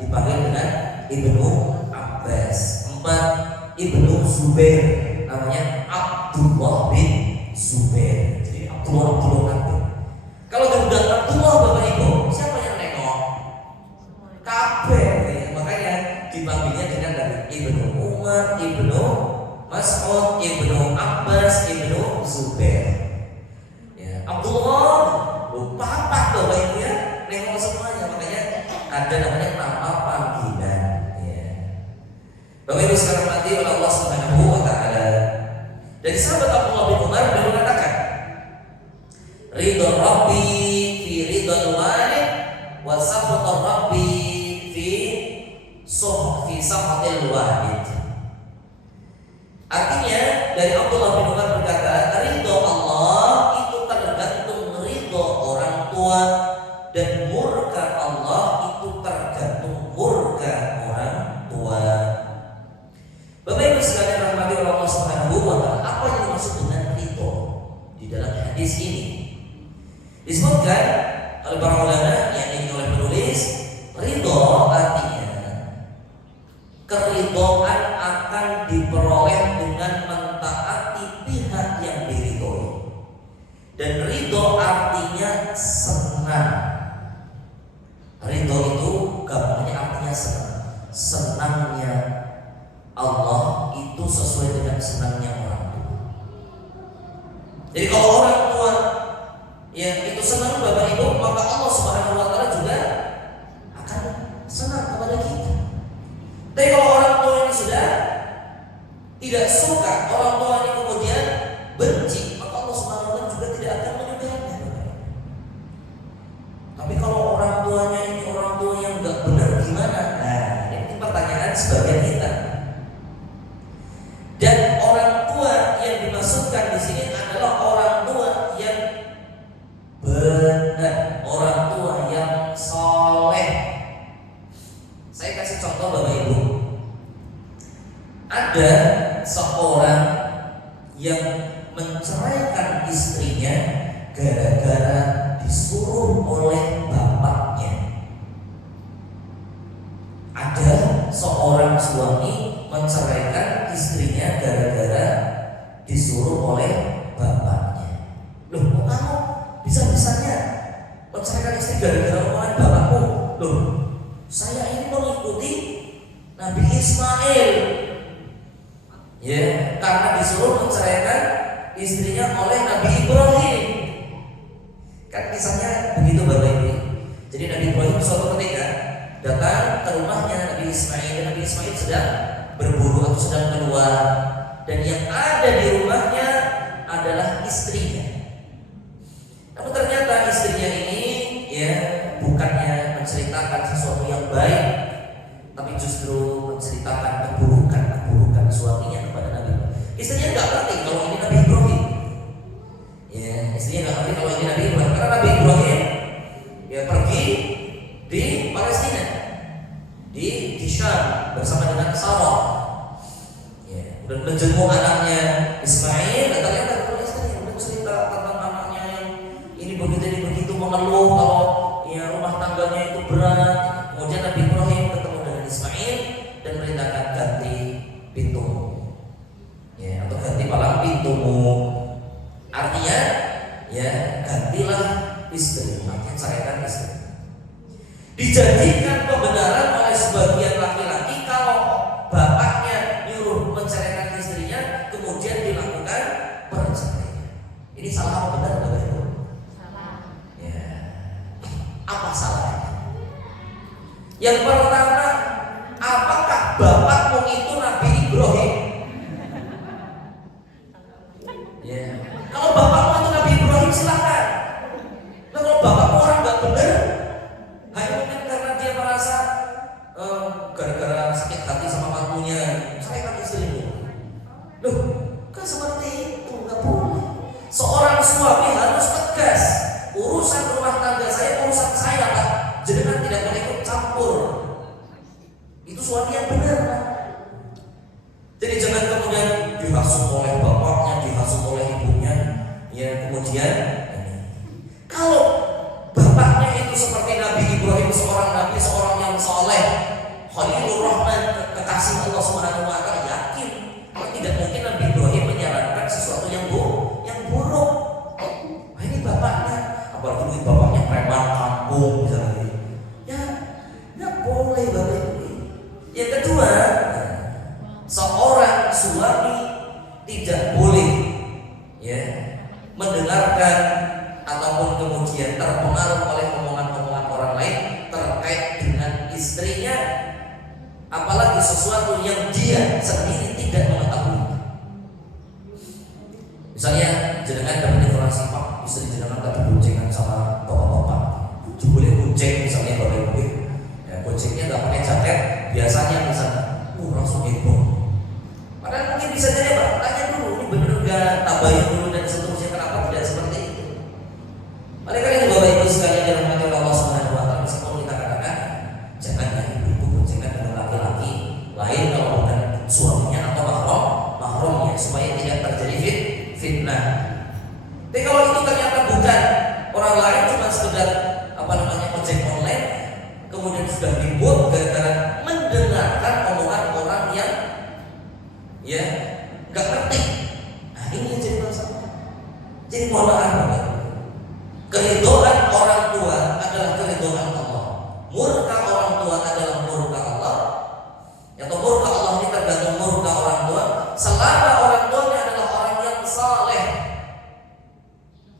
dipanggil dengan Ibnu Abbas. Empat, Ibnu Zubair, namanya Abdullah bin Zubair. Jadi Abdullah kabeh. Kalau udah Abdullah Bapak Ibu, siapa yang nengok? Kabeh. Ya. Makanya dipanggilnya dengan dari Ibnu Umar, Ibnu Mas'ud, Ibnu Abbas, Ibnu Zubair. Ya, Abdullah lupa apa Bapak Ibu ya, nengok semuanya. Makanya ada namanya nama panggilan. Ya. Bapak Ibu sekarang mati oleh Allah Subhanahu wa taala. Dari sahabat Abdullah bin Umar beliau mengatakan, ridho Rabbi fi ridhal walid wa sakhatu Rabbi fi sakhatil walid. Artinya dari Abdullah bin Umar berkata, ridho Allah itu tergantung ridho orang tua, dan murka Allah itu tergantung murka orang tua. Bapak Ibu sekalian rahmati Allah Subhanahu wa taala, apa yang dimaksud dengan ridho di dalam hadis ini? Disebutkan oleh para ulama, yang ini oleh penulis, ridho artinya keridhaan akan diperoleh dengan mentaati pihak yang diridhoi. Dan ridho artinya senang. Ridho itu gampangnya artinya senang. Senangnya Allah itu sesuai dengan senangnya orang tua. Jadi kalau orang tua yang itu senang Bapak Ibu, maka Allah Subhanahu wa taala juga akan senang kepada kita. Tapi kalau orang tua ini sudah tidak suka, orang tua ini kemudian benci, maka Allah Subhanahu wa taala juga tidak akan menyukainya. Tapi kalau orang tuanya ini orang tua yang enggak benar gimana? Nah, ini pertanyaan sebagian kita. Dan orang tua yang dimaksudkan di sini adalah orang tua yang benar, orang tua yang soleh. Saya kasih contoh Bapak Ibu. Ada seorang yang menceraikan istrinya gara-gara disuruh oleh bapaknya. Ada seorang suami berburu atau sedang keluar, dan yang ada di rumahnya adalah istrinya. Namun ternyata istrinya ini ya bukannya menceritakan sesuatu yang baik, tapi justru menceritakan keburukan suaminya kepada Nabi. Istrinya nggak ngerti kalau ini Nabi Ibrahim. Ya, istrinya nggak ngerti kalau ini Nabi Ibrahim, karena Nabi Ibrahim ya pergi di Palestina, di Syam bersama dengan Sarah. Ya, dan menjenguk anaknya Ismail, dan ternyata istrinya udah cerita tentang anaknya yang ini begitu mengeluh kalau ya rumah tangganya itu berat. Kemudian Nabi Ibrahim ketemu dengan Ismail dan merintahkan ganti pintumu, ya, atau ganti palang pintumu. Artinya ya gantilah istri, artinya ceraikan istri. Dijadikan pembenaran oleh sebagian laki-laki kalau bapaknya nyuruh menceraikan istrinya, kemudian dilakukan perceraian. Ini salah atau benar Bapak Ibu? Salah. Ya. Apa salahnya? Yang pertama, apakah bapakmu itu Nabi Ibrahim? Ya. Kalau bapakmu itu Nabi Ibrahim silakan. Nah, kalau bapakmu orang nggak benar, hanya mungkin karena dia merasa gara-gara sakit hati sama mantunya, saya kan istrimu. Loh, kan seperti itu nggak boleh. Seorang suami harus tegas. Urusan rumah tangga saya, urusan saya, Pak. Jangan tidak boleh ikut campur. Itu suami yang benar, Pak. Jadi jangan kemudian dihasut oleh bapaknya, dihasut oleh ibunya, ya kemudian kalau bapaknya itu seperti Nabi Ibrahim, seorang nabi, seorang yang soleh, Khalilur Rahman, kekasih Allah Subhanahu wa taala, yakin kalau tidak mungkin Nabi Ibrahim menyarankan sesuatu yang buruk. Nah, ini bapaknya, apalagi bapaknya preman kampung misalnya. Ya, nggak boleh Bapak Ibu. Yang kedua, seorang suami tidak boleh ya mendengarkan ataupun kemudian terpengaruh oleh omongan-omongan orang lain terkait dengan istrinya, apalagi sesuatu yang dia sendiri tidak mengetahui. Misalnya jenengan dapat informasi, Pak, istri jenengan tadi boncengan sama bapak-bapak, boleh bonceng misalnya Bapak Ibu, ya boncengnya nggak pakai jaket, biasanya misalnya, langsung heboh. Padahal mungkin bisa jadi Pak, tanya dulu, ini benar nggak, tabayun dulu dan seterusnya, kenapa tidak seperti itu. Oleh karena itu Bapak Ibu sekalian dirahmati Allah Subhanahu wa taala, meskipun kita katakan jangan ya ibu boncengan dengan laki-laki lain kalau bukan suaminya atau mahramnya, supaya tidak terjadi fitnah. Tapi kalau itu ternyata bukan orang lain, cuma sekedar ojek online, kemudian sudah dibuat gara-gara mendengarkan omongan orang yang ya nggak ngerti. Nah ini yang jadi masalah. Jadi mohon maaf Bapak, keridhaan orang tua adalah keridhaan Allah, murka orang tua adalah murka Allah. Atau murka Allah ini tergantung murka orang tua. Selama orang tuanya adalah orang yang saleh,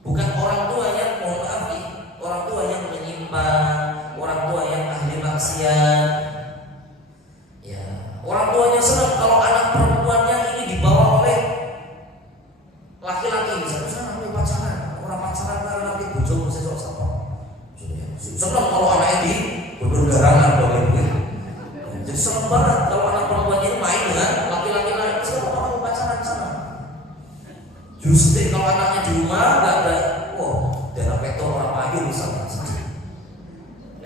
bukan orang tua yang, mohon maaf nih, orang tua yang menyimpang, orang tua yang ahli maksiat. Ya, orang tuanya senang kalau anak perempuannya ini dibawa oleh laki-laki, misalnya ambil pacaran, orang pacaran karena nanti bojomu sesok sapa. Senang kalau anaknya di berberarangan Bapak Ibu. Jadi senang banget kalau anak perempuannya ini main dengan laki-laki lain, siapa orang pacaran sana. Justru kalau anaknya di rumah nggak ada, daerah peto orang payu misalnya.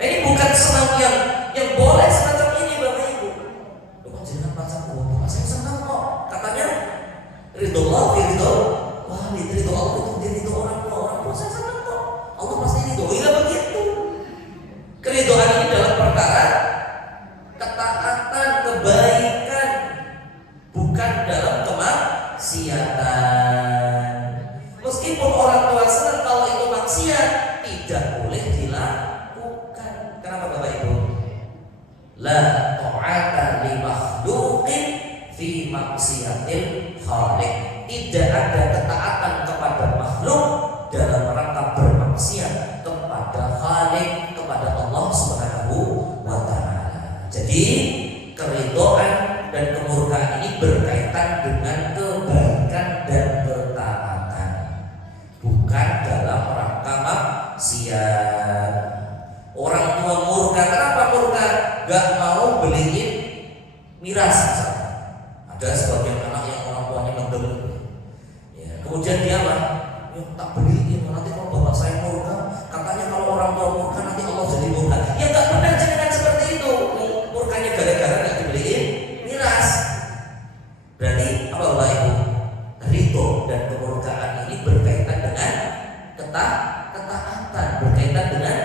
Nah ini bukan senang yang boleh semacam ini Bapak Ibu. Loh jangan pacarku, saya senang kok. Katanya ridho Allah, ridho Allah itu ridho orang tua saya senang kok. Allah pasti ridho. Tidak begitu. Keridhaan ini dalam perkara ketaatan, kebaikan, bukan dalam kemaksiatan. Meskipun orang tua senang kalau itu maksiat, tidak boleh dilakukan. Kenapa Bapak Ibu? La ta'ata li makhluqin fi maksiatil khaliq. Tidak ada ketaatan kepada makhluk dalam rangka bermaksiat kepada Khaliq, kepada Allah Subhanahu wa taala. Jadi keridhaan dan kemurkaan ketaatan, berkaitan dengan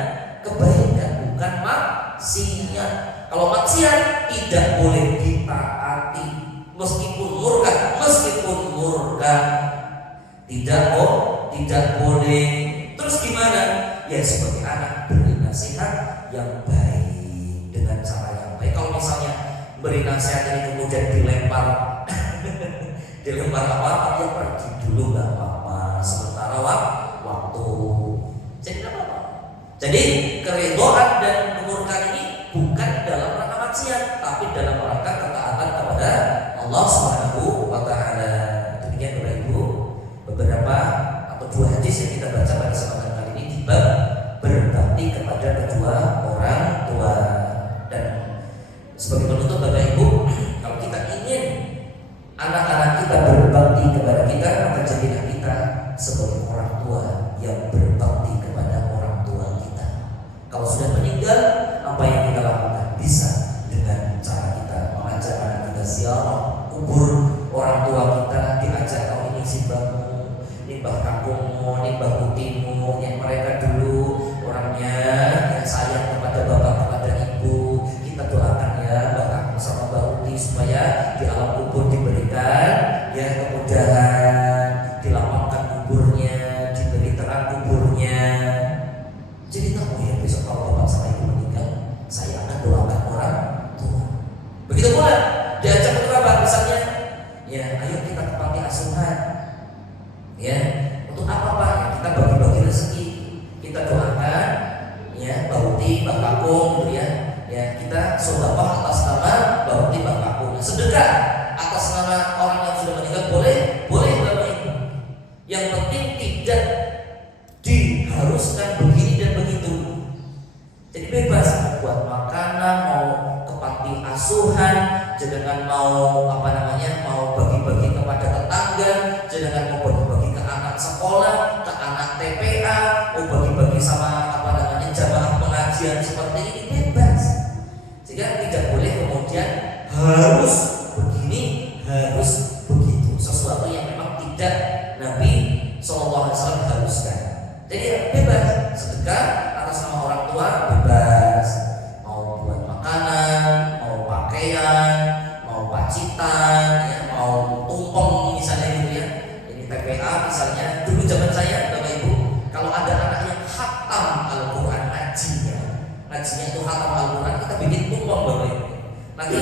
kebaikan, bukan maksiat. Kalau maksiat tidak boleh ditaati, meskipun murka, tidak boleh. Terus gimana? Ya sebagai anak beri nasihat yang baik dengan cara yang baik. Kalau misalnya beri nasihat ini kemudian dilempar apa? Ya pergi dulu nggak apa-apa, sementara waktu. Jadi apa? Jadi keridhaan dan kemurkaan ini bukan dalam rangka maksiat, tapi dalam rangka ketaatan kepada Allah Subhanahu wa taala. Demikian Bapak Ibu, beberapa atau dua hadis yang kita baca pada kesempatan kali ini di bab berbakti kepada kedua orang tua. Dan sebagai penutup Bapak Ibu, kalau kita ingin anak-anak kita berbakti kepada kita, maka jadilah kita sebagai orang tua yang berbakti kepada orang tua kita. Kalau sudah meninggal, apa yang kita lakukan? Bisa dengan cara kita mengajak anak kita ziarah kubur orang tua kita, diajak, oh ini simbahmu, ini mbah kakungmu, ini mbah putihmu, yang mereka dulu orangnya yang sayang kepada bapak, kepada ibu. Kita doakan ya mbah kakung sama mbah putih supaya di alam kubur diberikan ya kemudahan, dilapangkan kuburnya, diberi terang kuburnya. Jadi tahu ya, besok kalau bapak sama ibu meninggal, saya akan doakan orang tua. Begitu pula diajak ke kerabat, misalnya ya ayo kita ke panti asuhan. Ya, untuk apa Pak? Ya, kita bagi-bagi rezeki. Kita doakan ya Mbak Uti, Mbak Kakung gitu ya. Ya, kita sedekah atas nama Mbak Uti, Mbak Kakung. Sedekah atas nama orang yang sudah meninggal boleh Bapak Ibu. Yang penting tidak diharuskan begini dan begitu. Jadi bebas mau buat makanan, mau ke panti asuhan, jangan mau mau bagi-bagi kepada tetangga, jangan mau bagi-bagi ke anak sekolah, ke anak TPA, mau bagi-bagi sama jamaah pengajian seperti ini, bebas. Sehingga tidak boleh kemudian harus begini, harus begitu, sesuatu yang memang tidak Nabi SAW haruskan. Jadi bebas, sedekah atas nama orang tua bebas, mau buat makanan, mau pakaian, mau pacitan, ya, mau tumpeng misalnya gitu ya. Ini TPA misalnya, dulu zaman saya Bapak Ibu, kalau ada anak yang khatam Al-Quran ngajinya itu khatam Al-Quran, kita bikin tumpeng Bapak Ibu. Nanti